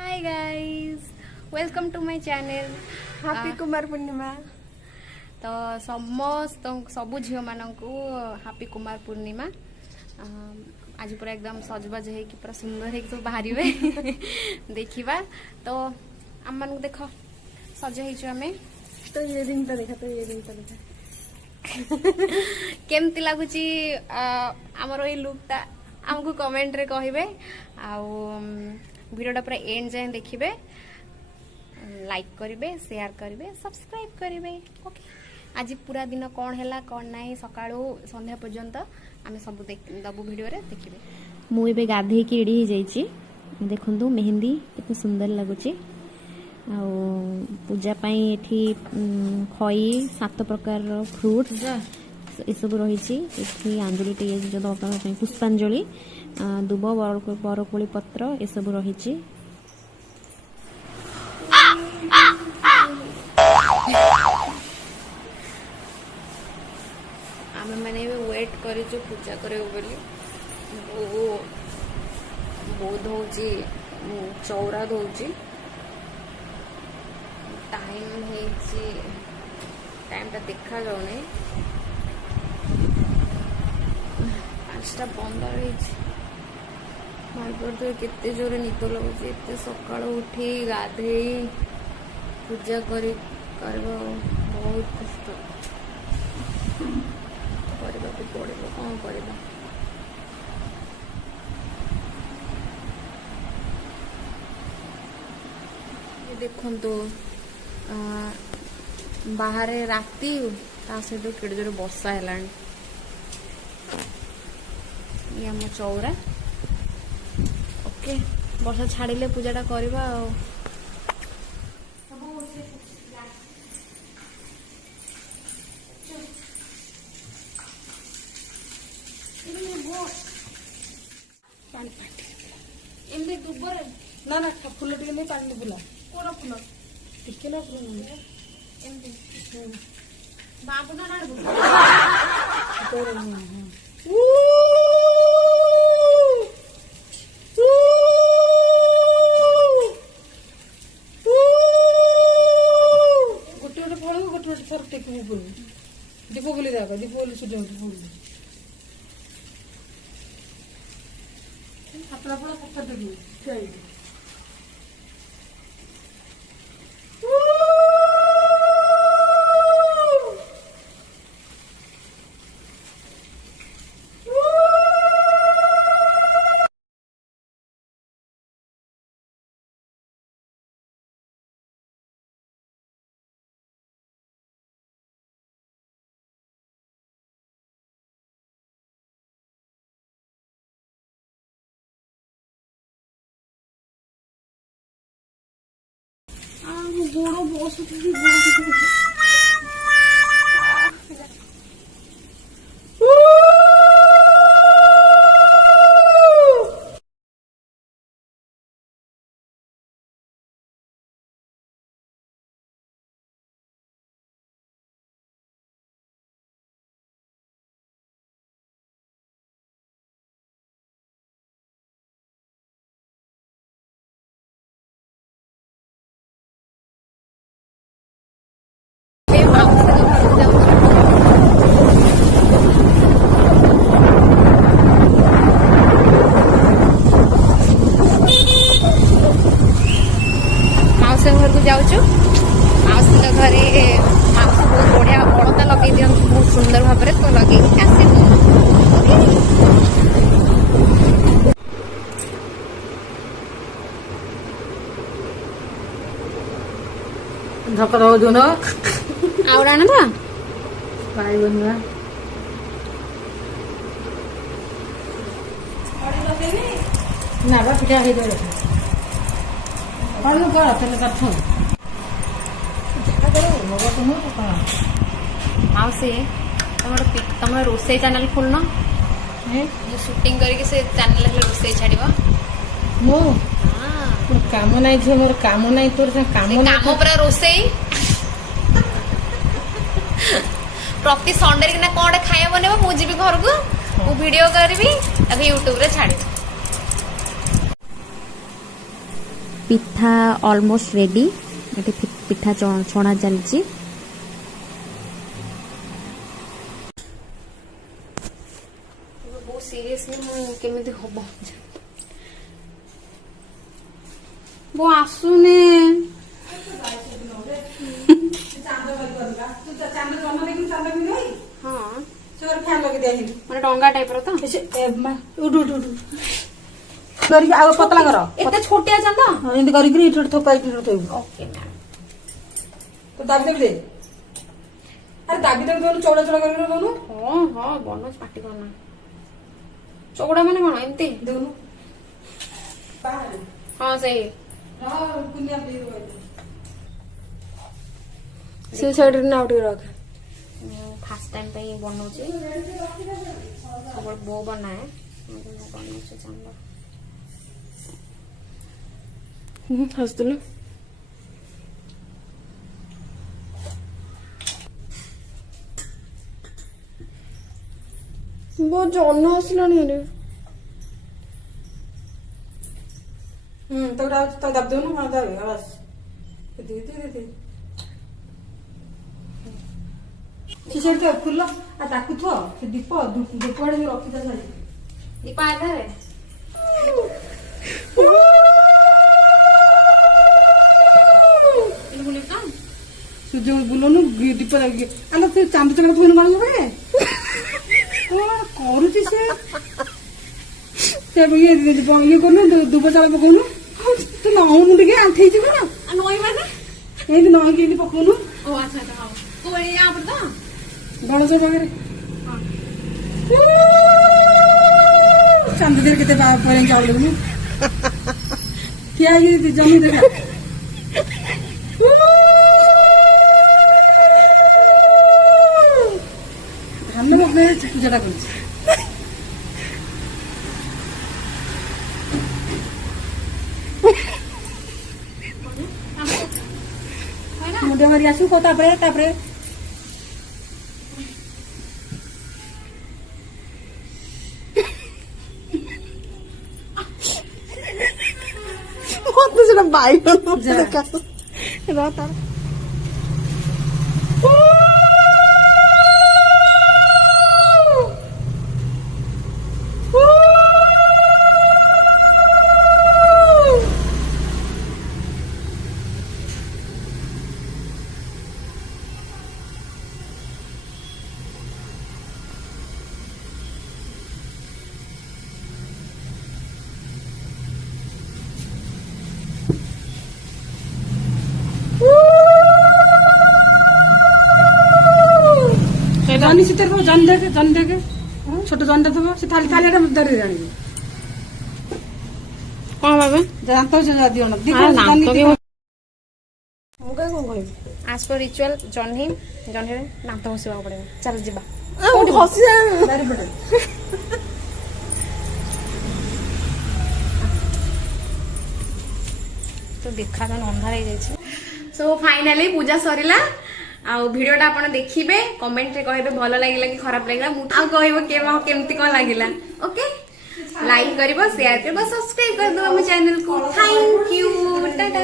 Hi guys, welcome to my channel happy Kumar Purnima. तो समस्त सबु झील मानू हैप्पी कुमार पूर्णिमा। आज पूरा एकदम सजबाज है कि पूरा सुंदर है सब बाहर देखा। तो आम मान देख सज होमें तो ये रिंग तो देखा, तो ये रिंग तो देखा केमती लगुच आमर ये लुकटा आमको कमेंट रे कहिबे। वीडियोटा पूरा एंड जाए देखिए, लाइक करेंगे, शेयर करेंगे, सब्सक्राइब करेंगे। ओके, आज पूरा दिन कौन है कौन ना सकाळू संध्या पर्यंत आम सब दबु वीडियो रे देखिए। मुझे गाधे की रेडी हो जाइए, देखु मेहंदी कितने सुंदर लगुच। पूजा एठी खई 7 प्रकार फ्रुट्स ये सब रही। आंजलि टे जो दरकार पुष्पांजलि, दुब बरकोली पत्र ये सब रही। आम मैंने वेट कर पूजा करे बहुत हो चौरा दौची टाइम देखा जाऊनी 5टा 15 तो केते जोरे निद लगुच। एत सका उठी गाधे पूजा कर बहुत कष्ट करने को पड़ो। कौन करवा देखु तो बाहर राति सहित केड़े जोर वर्षा है। ये आम चौरा। ओके, वर्षा छाड़िले पूजाटा करवा। एमती दुबर ना ना फुल टे नहीं पानी फुला कोन फुल टिके ना फुल एमती बाबू ना नाड़ गोटे गोटे फल गोटे गोटे थर टेक दीप बोली देगा, दीप बोली सूर्य अपना अपना पत्थर टेक गोड़ बहुत घर को जाऊँ। मौसी घरे मौसी बहुत बढ़िया अड़ता लगे दिखती बहुत सुंदर भाव में। तो लगे धक्का दो दोनों आवड़ा ना था पाई बनवा ना बा पिटा है दे कौन क्या तेरे साथ हो बाबा तुम तो कौन मौसी तुम रोसे चैनल खोलना शूटिंग करके से चैनल रोसे छाड़वा। मो काम नहीं थी मोर काम नहीं तोर काम काम पूरा रोसे प्रति संडे किना कौन खाया बनवा मुझे घर को मु वीडियो करी यूट्यूब रे छाड़ी। ପିଠା ଅଲମୋଷ୍ଟ ରେଡି। ଏଠି ପିଠା ଛଣା ଚାଲିଛି। ବହୁତ ସିରିୟସଲି ମୁଁ କେମିତି ହବ ବୋ ଆସୁନି। ମାନେ ଡଙ୍ଗା ଟାଇପ ର ତ ଆଉ ପତଳା କର ଏତେ ଛୋଟିଆ ଚାନ୍ଦ। ଏମିତି କରିକି ଏଠି ଥୋପା ଏଠି ଥୋଇବୁ। Okay ma'am. ତ ଦାବି ଦେବି ଦେ। ଆରେ ଦାବି ଦେବି ଦଉନୁ ଚଉଡା ଚଉଡା କରିକି ଦଉନୁ। ହଁ ହଁ ବନଉଛି ପାଟି କରନା। ଚଉଡା ମାନେ କଣ ଏମିତି ଦଉନୁ। ହଁ ସେଇ ସେ ସାଇଡରେ ନା ଆଉ ଟିକେ ରଖ। ମୁଁ ଫାଷ୍ଟ ଟାଇମ୍ ପାଇଁ ବନଉଛି। ସବୁବେଳେ ବୋଉ ବନାଏ। ମୁଁ ବନଉଛି ଚାନ୍ଦ। ହସୁଥିଲୁ। ବହୁତ ଜହ୍ନ ଆସିଲାଣି ହେଲେ। ତ ଦାବି ଦଉନୁ କଣ ଦାବି ବାସ୍ ଏତିକି। ସେ ସେଠି ଫୁଲ ଆଉ ତାକୁ ଥୁଅ ସେ ଦୀପ ଆଡେ ରଖିଥା ସାରି ଦୀପା ଆଧାରେ ସୂର୍ଯ୍ୟ ବୁଲଉନୁ ଦୀପ ଆଲୋ ତୁ ଚାନ୍ଦ ଚାନ୍ଦ ଫୁଲ ମାରିବୁ କଣ କରୁଛି ସେ ଇଏ କରୁନୁ ଦୁବ ଚାଳ ପକଉନୁ। ତୁ ନଉନୁ ଟିକେ ଆଣ୍ଠେଇ ଯିବୁ ନା ଏମିତି ନଇକି ଏମିତି ପକଉନୁ। ଗଣେଶ ପାଖରେ ଚାନ୍ଦ ଦେହରେ କେତେ ପରେ ଚାଉଳ ଦେବୁନୁ। ଠିଆ ହେଇକି ଜମି ଦେଖା ଧାନ ପୂଜାଟା କରୁଛି। ମୁଣ୍ଡ ମାରି ଆସିବୁ ତାପରେ ମତେ ସେଟା ବାଇଗଣ ଜହ୍ନି ଶୀତରେ ଜହ୍ନି ଦେଖେ ଛୋଟ ଜହ୍ନିଟା ଥିବ ସେ ଥାଳିଟା ଧରି ଆଣିବି। କଣ ବାବା ଦାନ୍ତ ଦିଅ ମୁଁ କାହିଁ କଣ କହିବି। ଆଜ ପର ରିଚୁଆଲ ଜହ୍ନିରେ ଦାନ୍ତ ଘଷିବାକୁ ପଡିବ। ଚାଲ ଯିବା। ତ ଦେଖା ଯାଉନି ଅନ୍ଧାର ହେଇଯାଇଛି। ସୋ ଫାଇନାଲି ପୂଜା ସରିଲା। ଆଉ ଭିଡିଓଟା ଆପଣ ଦେଖିବେ କମେଣ୍ଟରେ କହିବେ ଭଲ ଲାଗିଲା କି ଖରାପ ଲାଗିଲା। ମୁଁ ଆଉ କହିବ କେମିତି କଣ ଲାଗିଲା। ଓକେ ଲାଇକ୍ କରିବ ସେୟାର କରିବ ସବସ୍କ୍ରାଇବ କରିଦବ ଆମ ଚ୍ୟାନେଲକୁ। Thank you Tata.